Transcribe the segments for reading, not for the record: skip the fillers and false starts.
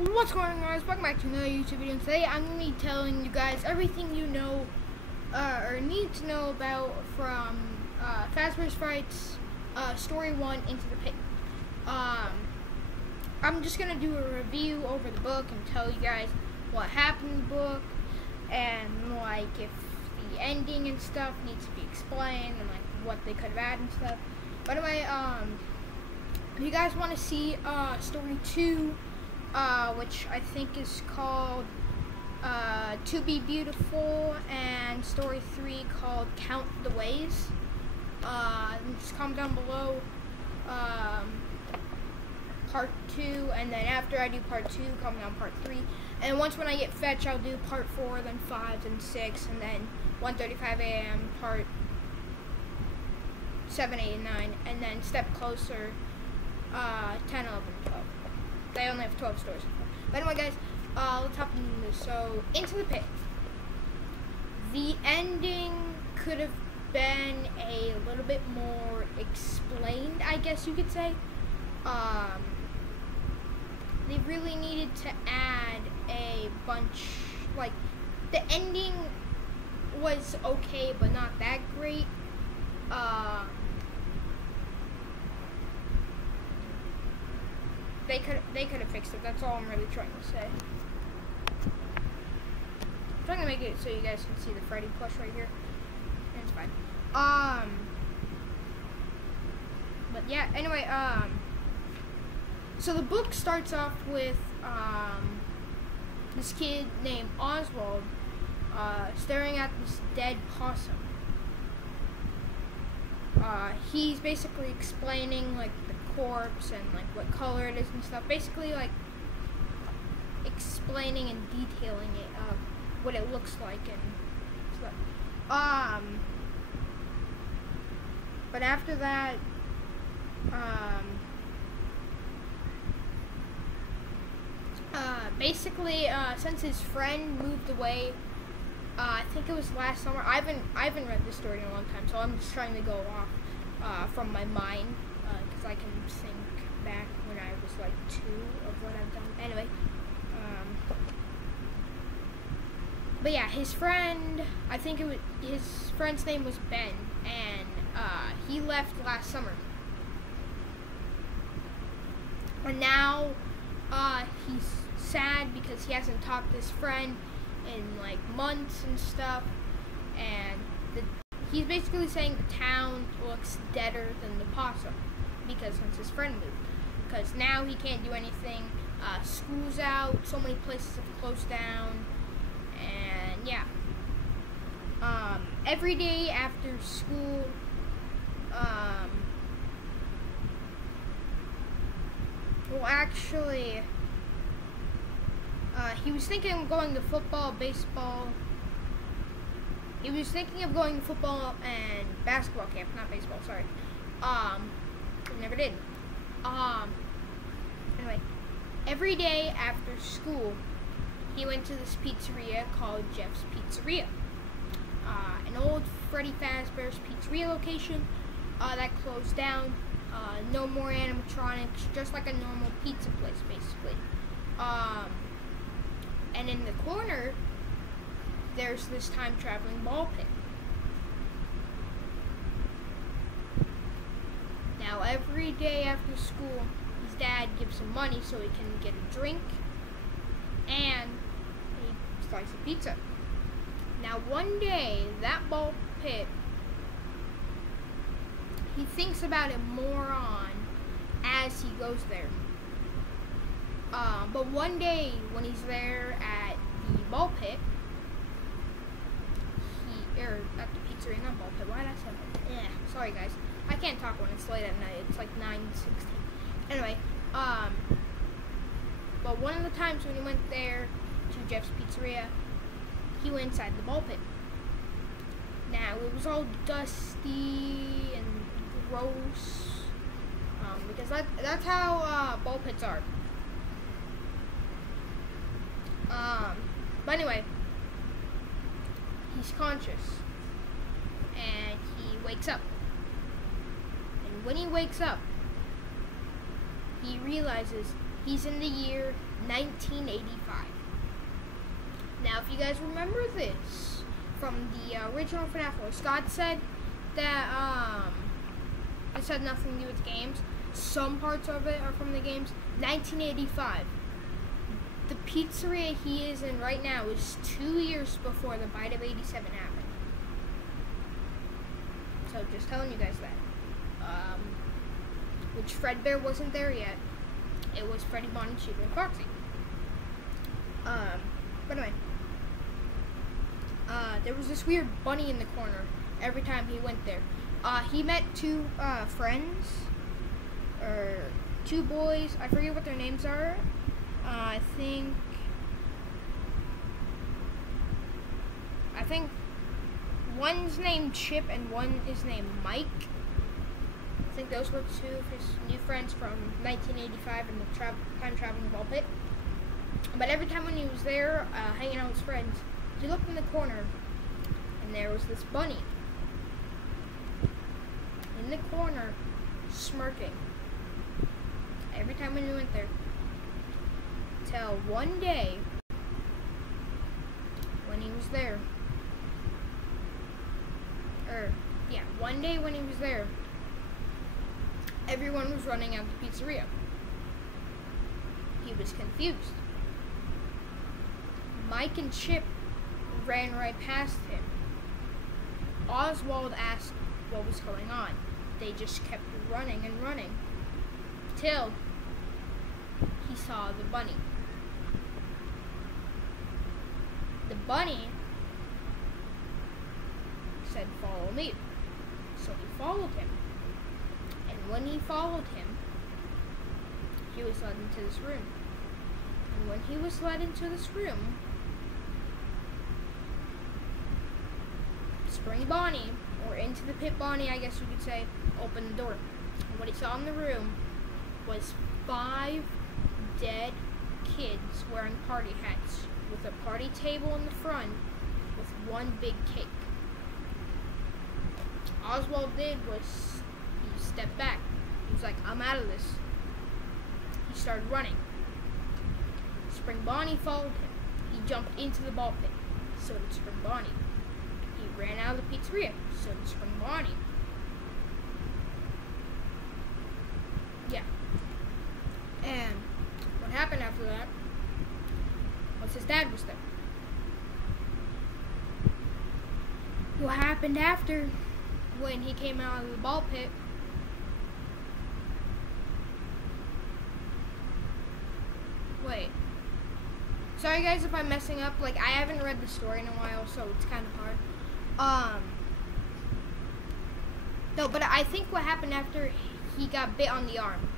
What's going on, guys? Welcome back to another YouTube video. And today I'm going to be telling you guys everything you know or need to know about from Fazbears, Frights, Story 1, Into the Pit. I'm just going to do a review over the book and tell you guys what happened in the book and like if the ending and stuff needs to be explained and like what they could have added and stuff. By the way, if you guys want to see Story 2, which I think is called To Be Beautiful, and Story 3 called Count the Ways. Just comment down below part 2, and then after I do part 2, comment down part 3. And once when I get fetch, I'll do part 4, then 5, then 6, and then 1:35 a.m. part 7, 8, and 9, and then Step Closer 10, 11, 12. They only have 12 stories. But anyway, guys, let's hop into this. So, Into the Pit. The ending could have been a little bit more explained, I guess you could say. They really needed to add a bunch, like, the ending was okay, but not that great. They could have fixed it. That's all I'm really trying to say. I'm trying to make it so you guys can see the Freddy plush right here. And it's fine. But yeah, anyway, so the book starts off with this kid named Oswald staring at this dead possum. He's basically explaining like the corpse and like what color it is and stuff. Basically like explaining and detailing it, what it looks like and stuff. But after that, basically, since his friend moved away, I think it was last summer. I haven't read this story in a long time, so I'm just trying to go off from my mind, because I can think back when I was like 2 of what I've done. Anyway, but yeah, his friend, I think his friend's name was Ben, and he left last summer, and now he's sad because he hasn't talked to his friend in like months and stuff, and he's basically saying the town looks deader than the possum because since his friend moved, because now he can't do anything. School's out, so many places have closed down, and yeah. Every day after school, well actually, he was thinking of going to football, baseball. He was thinking of going to football and basketball camp, not baseball, sorry. He never did. Anyway, every day after school, he went to this pizzeria called Jeff's Pizzeria. An old Freddy Fazbear's Pizzeria location that closed down. No more animatronics, just like a normal pizza place, basically. And in the corner, there's this time-traveling ball pit. Now, every day after school, his dad gives him money so he can get a drink and a slice of pizza. Now, one day, that ball pit, he thinks about it more on as he goes there. But one day, when he's there at the ball pit, at the pizzeria, not ball pit, why did I say that? Yeah, sorry guys. I can't talk when it's late at night. It's like 9:16. Anyway, but one of the times when he went there to Jeff's Pizzeria, he went inside the ball pit. Now, it was all dusty and gross, because that's how ball pits are. But anyway, he's conscious, and he wakes up. And when he wakes up, he realizes He's in the year 1985. Now, if you guys remember this from the original FNAF 4, Scott said that it had nothing to do with games. Some parts of it are from the games. 1985. The pizzeria he is in right now is 2 years before the bite of 87 happened. So just telling you guys that. Which Fredbear wasn't there yet. It was Freddy, Bonnie, Cheetah, and Foxy. But anyway. There was this weird bunny in the corner every time he went there. He met two friends, or two boys. I forget what their names are. I think one's named Chip and one is named Mike. I think those were two of his new friends from 1985 in the time-traveling ball pit. But every time when he was there, hanging out with his friends, he looked in the corner, and there was this bunny in the corner, smirking. Every time when he went there. Till one day, when he was there, one day when he was there, everyone was running out the pizzeria. He was confused. Mike and Chip ran right past him. Oswald asked what was going on. They just kept running and running till he saw the bunny. The bunny said, "Follow me." So he followed him. And when he followed him, he was led into this room. And when he was led into this room, Spring Bonnie, or Into the Pit Bonnie, I guess you could say, opened the door. And what he saw in the room was 5 dead kids wearing party hats with a party table in the front with one big cake. Oswald did was he stepped back. He was like, "I'm out of this." He started running. Spring Bonnie followed him. He jumped into the ball pit. So did Spring Bonnie. He ran out of the pizzeria. So did Spring Bonnie. Yeah. And what happened after that was his dad was there. What happened after, when he came out of the ball pit, wait. Sorry guys if I'm messing up, like I haven't read the story in a while, so it's kind of hard. No, but I think what happened after he got bit on the arm.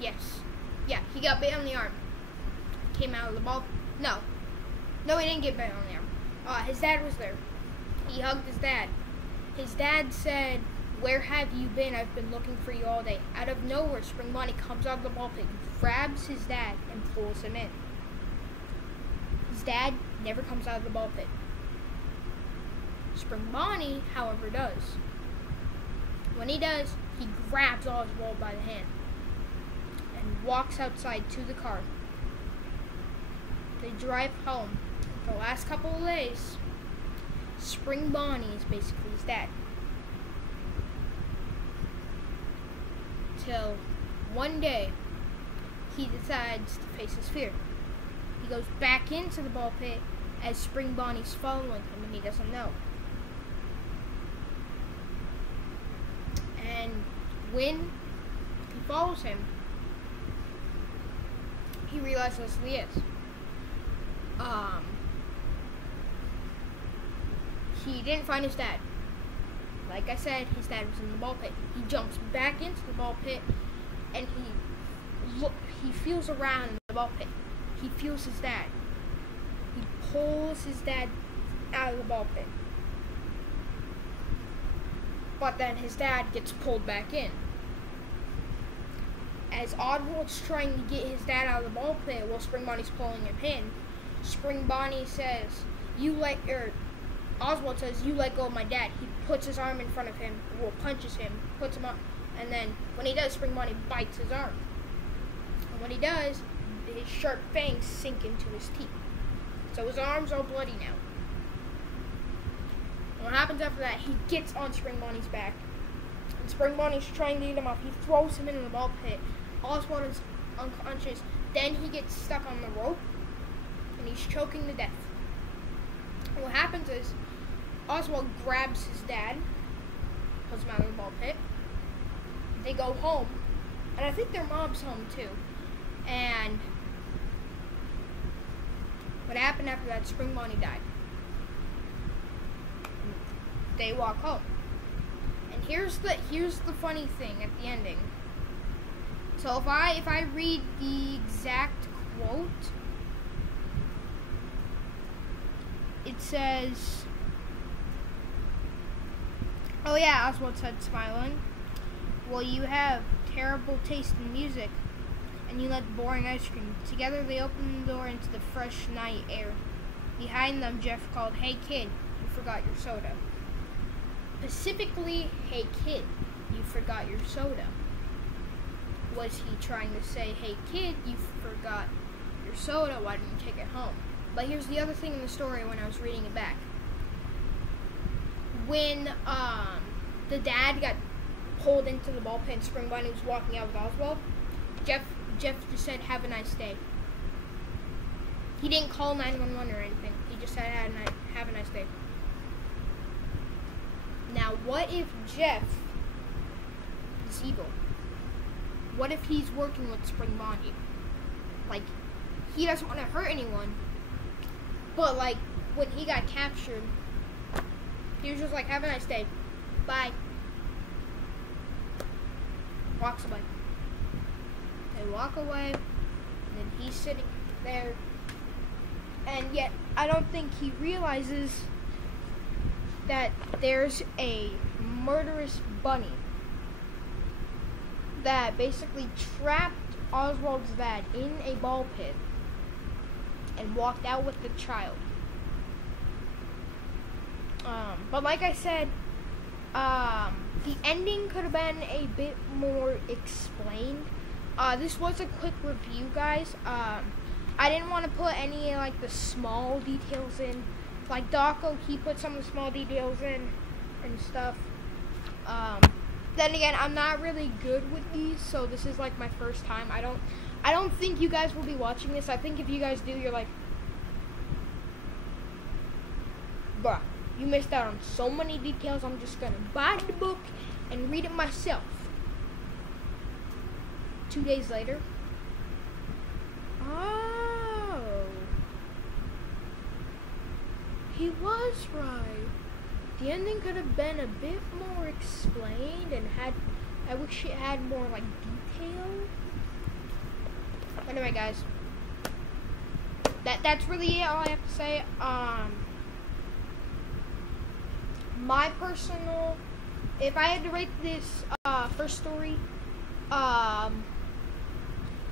Yes. Yeah, he got bit on the arm. Came out of the ball. No, he didn't get bit on the arm. His dad was there. He hugged his dad. His dad said, "Where have you been? I've been looking for you all day." Out of nowhere, Spring Bonnie comes out of the ball pit, grabs his dad, and pulls him in. His dad never comes out of the ball pit. Spring Bonnie, however, does. When he does, he grabs Oswald by the hand and walks outside to the car. They drive home. The last couple of days, Spring Bonnie is basically his dad. Till one day, he decides to face his fear. He goes back into the ball pit as Spring Bonnie's following him and he doesn't know. And when he follows him, he realizes who he is. He didn't find his dad. Like I said, his dad was in the ball pit. He jumps back into the ball pit, and he feels around in the ball pit. He feels his dad. He pulls his dad out of the ball pit. But then his dad gets pulled back in. As Oswald's trying to get his dad out of the ball pit while Spring Bonnie's pulling him in, Spring Bonnie says, Oswald says, "You let go of my dad." He puts his arm in front of him, punches him, puts him up, and then when he does, Spring Bonnie bites his arm. And what he does, his sharp fangs sink into his teeth. So his arms are bloody now. And what happens after that, he gets on Spring Bonnie's back. And Spring Bonnie's trying to get him up. He throws him into the ball pit. Oswald is unconscious. Then he gets stuck on the rope. And he's choking to death. And what happens is, Oswald grabs his dad, puts him out of the ball pit. They go home. And I think their mom's home too. And what happened after that, Spring Bonnie died. They walk home. And here's the funny thing at the ending. So if I read the exact quote, it says, oh yeah, Oswald said, smiling, well, you have terrible taste in music, and you like boring ice cream. Together they opened the door into the fresh night air. Behind them, Jeff called, hey kid, you forgot your soda. Specifically, hey kid, you forgot your soda. Was he trying to say, hey kid, you forgot your soda, why didn't you take it home? But here's the other thing in the story when I was reading it back. When the dad got pulled into the ball pit and Spring Bonnie was walking out with Oswald, Jeff just said, have a nice day. He didn't call 911 or anything. He just said, have a nice day. Now, what if Jeff is evil? What if he's working with Spring Bonnie? Like, he doesn't want to hurt anyone. But, like, when he got captured, he was just like, have a nice day. Bye. Walks away. They walk away, and then he's sitting there. And yet, I don't think he realizes that there's a murderous bunny that basically trapped Oswald's dad in a ball pit and walked out with the child. But like I said, the ending could have been a bit more explained. This was a quick review, guys. I didn't want to put any like the small details in. Like Daco, he put some of the small details in and stuff. Then again, I'm not really good with these, so this is like my first time. I don't think you guys will be watching this. I think if you guys do, you're like, bruh, you missed out on so many details. I'm just gonna buy the book and read it myself. 2 days later. Oh. He was right. The ending could have been a bit more explained and I wish it had more like detail. Anyway, guys. That's really all I have to say. My personal, if I had to rate this first story,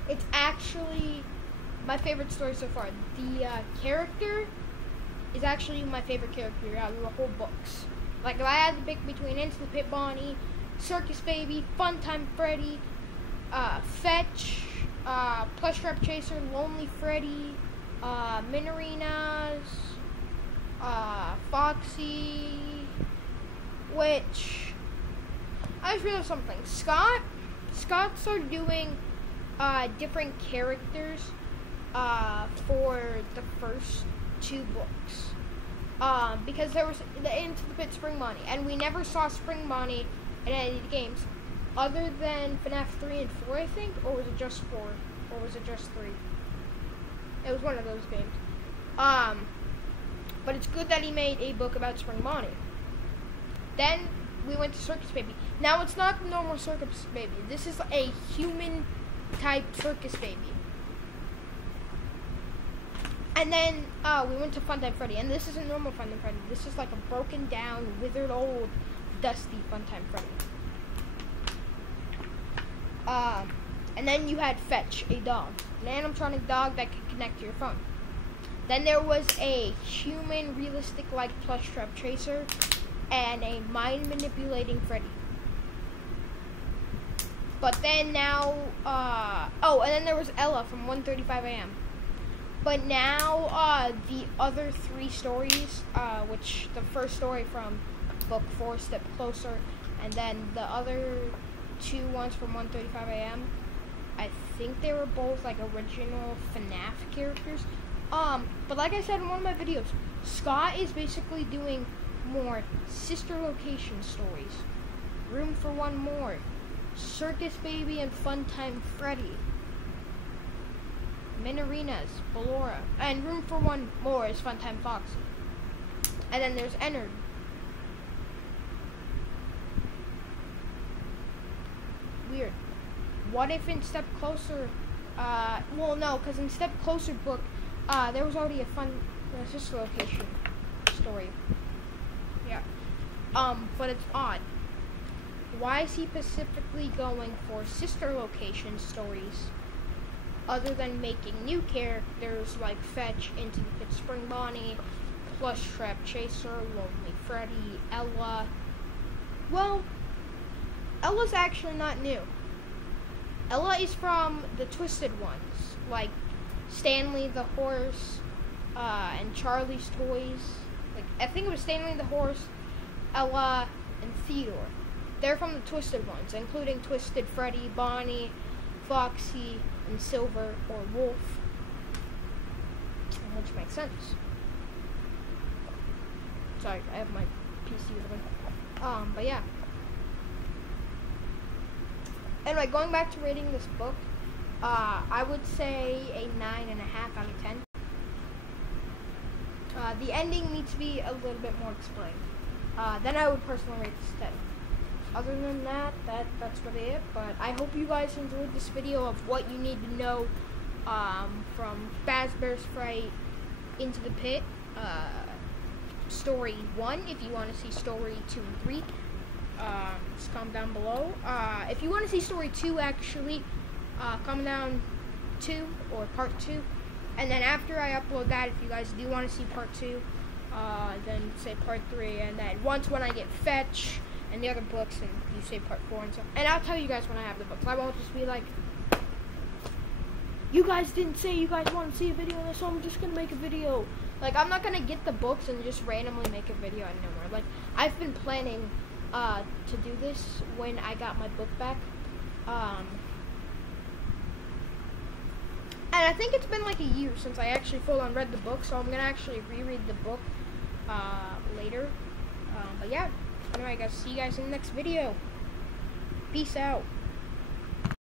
it's actually my favorite story so far. The character is actually my favorite character out of the whole books. Like, if I had to pick between Into the Pit Bonnie, Circus Baby, Funtime Freddy, Fetch, Plush Trap Chaser, Lonely Freddy, Minarinas, Foxy, which, I just realized something. Scott started doing different characters for the first 2 books. Because there was the Into the Pit Spring Bonnie, and we never saw Spring Bonnie in any of the games, other than FNAF 3 and 4, I think, or was it just 4, or was it just 3? It was one of those games. But it's good that he made a book about Spring Bonnie. Then we went to Circus Baby. Now it's not the normal Circus Baby. This is a human type Circus Baby. And then we went to Funtime Freddy, and this isn't normal Funtime Freddy. This is like a broken down, withered, old, dusty Funtime Freddy. And then you had Fetch, a dog, an animatronic dog that could connect to your phone. Then there was a human, realistic-like Plush Trap Chaser, and a mind-manipulating Freddy. But then now, oh, and then there was Ella from 1:35 a.m. But now, the other 3 stories, which the first story from book 4, Step Closer, and then the other 2 ones from 1:35 a.m., I think they were both like original FNAF characters. But like I said in one of my videos, Scott is basically doing more sister location stories. Room for One More, Circus Baby and Funtime Freddy, Minarinas, Ballora, and Room for One More is Funtime Foxy. And then there's Ennard. Weird. What if in Step Closer, well no, because in Step Closer book, there was already a fun sister location story. Yeah. But it's odd. Why is he specifically going for sister location stories other than making new characters like Fetch, Into the Pit Spring Bonnie, Plush Trap Chaser, Lonely Freddy, Ella? Well, Ella's actually not new. Ella is from the Twisted ones, like Stanley the Horse, and Charlie's Toys. Like, I think it was Stanley the Horse, Ella, and Theodore. They're from the Twisted ones, including Twisted Freddy, Bonnie, Foxy, and Silver or Wolf. Which makes sense. Sorry, I have my PC with me. But yeah. Anyway, going back to rating this book, I would say a 9.5 out of 10. The ending needs to be a little bit more explained. Then I would personally rate this 10. Other than that, that's really it. But I hope you guys enjoyed this video of what you need to know from Fazbears Fright Into the Pit, story 1. If you want to see story 2 and 3, just comment down below. If you want to see story 2, actually, comment down 2 or part 2. And then after I upload that, if you guys do want to see part 2, then say part 3. And then once when I get Fetch and the other books, and you say part 4 and so. And I'll tell you guys when I have the books. I won't just be like, you guys didn't say you guys want to see a video on this, so I'm just gonna make a video. Like, I'm not gonna get the books and just randomly make a video out of nowhere. Like, I've been planning to do this when I got my book back. And I think it's been like a year since I actually full on read the book, so I'm gonna actually reread the book later. But yeah. Anyway, guys, see you guys in the next video. Peace out.